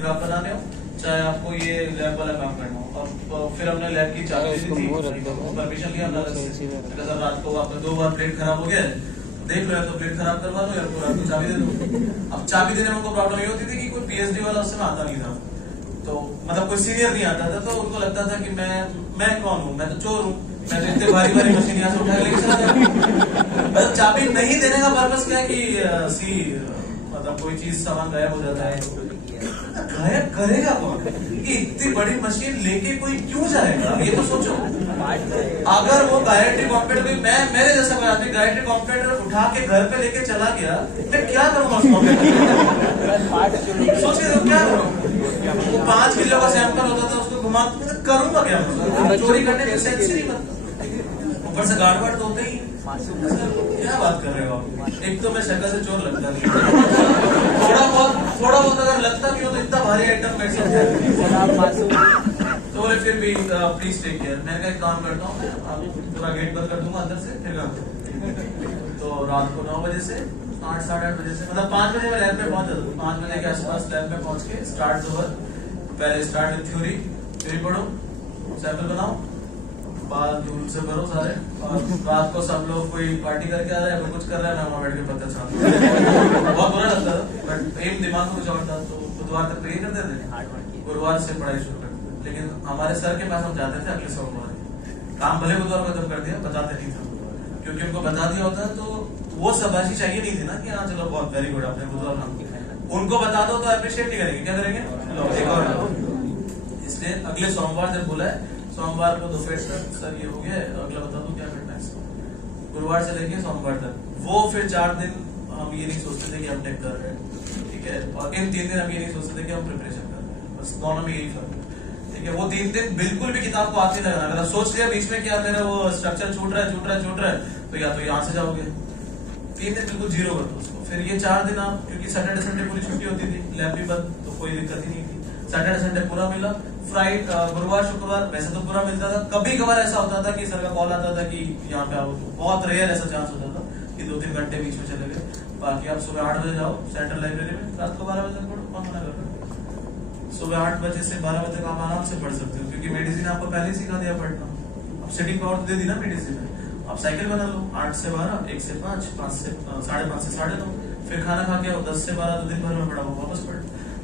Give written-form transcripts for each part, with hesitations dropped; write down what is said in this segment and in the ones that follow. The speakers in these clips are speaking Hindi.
ग्राफ बनाने हो, चाहे आपको ये लैब वाला काम करना हो। अब फिर हमने लैब की चाबी दी थी, परमिशन लिया हमने सर रात को आपका 2 बार प्लेट खराब हो गया है, देख लो या तो प्लेट खराब करवा लो या तो रात को चाबी दे दो। अब चाबी देने में उनको प्रॉब्लम ये होती थी कि कोई पीएचडी वाला उस समय आता नहीं था, तो मतलब कोई सीनियर नहीं आता था, तो उनको लगता था कि मैं कौन हूँ, मैं तो चोर हूँ, मैं तो इतने भारी भारी मशीन यहाँ से उठा के लेके चला जाऊँ। मतलब चाबी नहीं देने का पर्पस क्या है कि मतलब कोई चीज सामान गायब हो जाता है, गायब करेगा कौन? कि इतनी बड़ी मशीन लेके कोई क्यों जाएगा, ये तो सोचो। अगर वो गायत्री कॉम्प्यूटर, मैं मेरे जैसा कोई आदमी गायत्री कॉम्प्यूटर उठा के घर पे लेके चला गया, मैं क्या करूंगा उस कॉम्प्यूटर? सोचिए तो क्या करूँ? वो 5 किलो का सैंपल होता था, उसको घुमा करूंगा क्या? चोरी करने का सेंस ही नहीं बनता। ऊपर से गार्ड वार्ड तो होते ही, क्या बात कर रहे हो आप? एक तो मैं शक्ल से चोर लगता नहीं, थोड़ा बहुत अगर लगता भी हो तो इतना भारी आइटम कैसे तो बोले फिर भी प्लीज टेक केयर। मैंने कहा एक काम करता हूँ, मैं पूरा गेट बंद कर दूंगा अंदर से, फिर तो रात को 9 बजे से 8 साढ़े 8 बजे से मतलब 5 बजे मैं लैब में पहुंच जाता हूँ। 5 बजे के आसपास लैब में पहुंच के स्टार्ट ओवर, पहले स्टार्ट विद थ्योरी पढ़ो, सैंपल बनाओ, बाल धूल से भरो सारे, और रात को सब लोग कोई पार्टी करके आ रहा है, कोई कुछ कर रहा है, मैं वहां बैठ के पत्थर छाप बहुत बुरा लगता था, बट एम दिमाग में कुछ और था, तो बुधवार तक प्रे करते थे, गुरुवार से पढ़ाई शुरू करते थे। लेकिन हमारे सर के पास हम जाते थे अगले सोमवार, काम भले बुधवार खत्म कर दिया, बताते नहीं था, क्योंकि उनको बता दिया होता है तो वो शाबाशी चाहिए नहीं थी ना कि हाँ चलो बहुत वेरी गुड आपने बुधवार काम किया। उनको बता दो तो अप्रिशिएट नहीं करेंगे, क्या करेंगे? इसलिए अगले सोमवार जब बोला है, सोमवार को दोपहर तक सर ये हो गया, अगला बता दो क्या करना है इसको, गुरुवार से लेके सोमवार तक। वो फिर 4 दिन हम ये नहीं सोचते थे कि हम टेक कर रहे हैं, ठीक है, और इन 3 दिन हम ये नहीं सोचते थे कि हम प्रिपरेशन कर रहे हैं, बस दोनों में यही फर्क है, ठीक है। वो 3 दिन बिल्कुल भी किताब को हाथ नहीं लगाना। अगर सोच लिया बीच में क्या मेरा वो स्ट्रक्चर छूट रहा है तो या तो यहाँ से जाओगे, 3 दिन बिल्कुल जीरो कर दो उसको। फिर ये 4 दिन आप, क्योंकि सैटरडे संडे पूरी छुट्टी होती थी, लैब भी बंद, तो कोई दिक्कत ही नहीं थी, सैटरडे संडे पूरा मिला। फ्राइडे गुरुवार शुक्रवार वैसे तो पूरा मिलता था, कभी कभार ऐसा होता था कि सर का कॉल आता था कि यहाँ पे आओ, बहुत रेयर ऐसा चांस होता था कि 2-3 घंटे बीच में चले गए। बाकी आप सुबह 8 बजे जाओ सेंट्रल लाइब्रेरी में, रात को 12 बजे पढ़ो, कौन मना कर रहा है? सुबह 8 बजे से 12 बजे तक आप आराम से पढ़ सकते हो, क्योंकि मेडिसिन आपको पहले ही सिखा दिया पढ़ना, अब सिटिंग पावर दे दी ना मेडिसिन में। आप साइकिल बना लो 8 से 12, 1 से 5, 5 से 5:30 से 9:30, फिर खाना खा के 10 से 12 दिन भर में पढ़ा हो, वापस पढ़।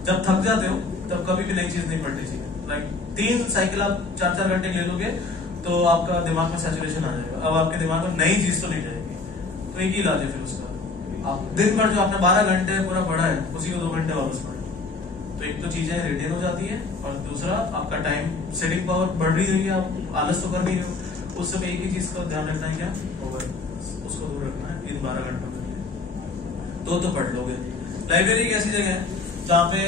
जब थक जाते हो तब कभी भी नई चीज नहीं पढ़नी चाहिए। लाइक 3 साइकिल आप 4-4 घंटे ले लोगे तो आपका दिमाग में सैचुरेशन आ जाएगा, अब आपके दिमाग में नई चीज तो नहीं जाएगी, तो एक ही इलाज है फिर उसका, आप दिन भर जो आपने 12 घंटे पूरा पढ़ा है उसी को 2 घंटे वापस पढ़े, तो एक तो चीजें रिटेन हो जाती है, और दूसरा आपका टाइम सेटिंग पावर बढ़ रही है, आप आलस तो कर नहीं रहे हो। उस समय एक ही चीज का ध्यान रखना है, क्या ओवर, उसको दूर रखना है इन 12 घंटों में, तो पढ़ लोगे। लाइब्रेरी एक ऐसी जगह है जहाँ पे